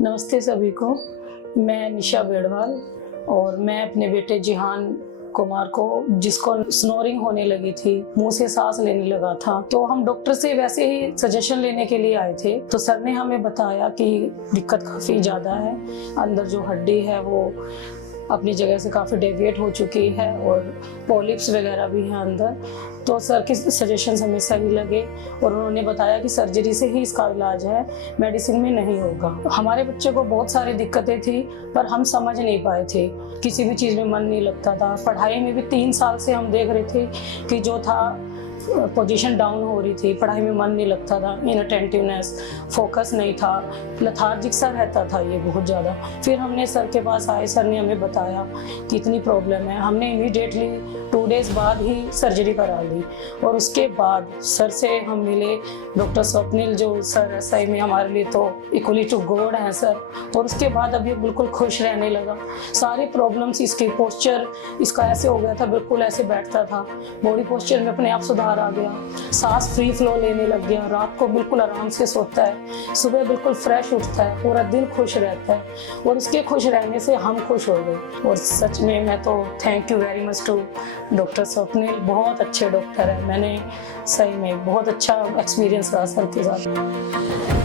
नमस्ते सभी को। मैं निशा बेड़वाल और मैं अपने बेटे जिहान कुमार को, जिसको स्नोरिंग होने लगी थी, मुंह से सांस लेने लगा था, तो हम डॉक्टर से वैसे ही सजेशन लेने के लिए आए थे। तो सर ने हमें बताया कि दिक्कत काफ़ी ज़्यादा है, अंदर जो हड्डी है वो अपनी जगह से काफ़ी डेविएट हो चुकी है और पॉलिप्स वगैरह भी हैं अंदर। तो सर के सजेशन हमें सही लगे और उन्होंने बताया कि सर्जरी से ही इसका इलाज है, मेडिसिन में नहीं होगा। हमारे बच्चे को बहुत सारी दिक्कतें थी पर हम समझ नहीं पाए थे, किसी भी चीज़ में मन नहीं लगता था। पढ़ाई में भी 3 साल से हम देख रहे थे कि जो था पोजीशन डाउन हो रही थी, पढ़ाई में मन नहीं लगता था, इनअटेंटिवनेस, फोकस नहीं था, लथार्जिक सा रहता था ये बहुत ज़्यादा। फिर हमने सर के पास आए, सर ने हमें बताया कि इतनी प्रॉब्लम है। हमने इमीडिएटली 2 डेज़ बाद ही सर्जरी करा ली और उसके बाद सर से हम मिले। डॉक्टर स्वप्निल जो सर SI में हमारे लिए तो इक्वली टू गॉड हैं सर। और उसके बाद अब ये बिल्कुल खुश रहने लगा। सारी प्रॉब्लम्स, इसकी पोस्चर इसका ऐसे हो गया था, बिल्कुल ऐसे बैठता था, बॉडी पोस्चर में अपने आप सुधार आ गया, सांस फ्री फ्लो लेने लग गया, रात को बिल्कुल आराम से सोता है, सुबह बिल्कुल फ्रेश उठता है, पूरा दिन खुश रहता है। और इसके खुश रहने से हम खुश हो गए। और सच में मैं तो thank you very much to doctor Swapnil, बहुत अच्छे डॉक्टर हैं। मैंने सही में बहुत अच्छा एक्सपीरियंस रहा सर के साथ।